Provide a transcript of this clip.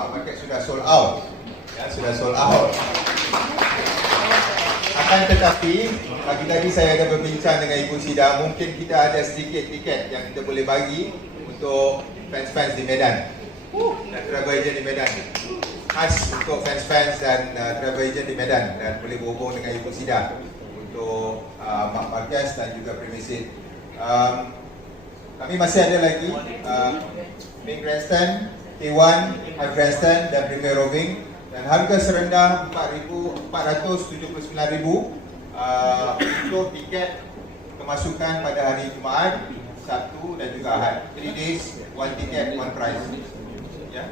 Mak Market sudah sold out. Ya, sudah sold out. Akan tetapi, pagi tadi saya ada berbincang dengan Ibu Sida, mungkin kita ada sedikit tiket yang kita boleh bagi untuk fans-fans di Medan dan travel agent di Medan. Khas untuk fans-fans dan travel agent di Medan, dan boleh berhubung dengan Ibu Sida untuk Mak Marquez dan juga Premisid. Kami masih ada lagi Main Grandstand, K1, High Grandstand dan Premier Roving, dan harga serendah RM479,000 untuk tiket kemasukan pada hari Jumaat, Sabtu dan juga Ahad. 3 days, one ticket, one price. Ya.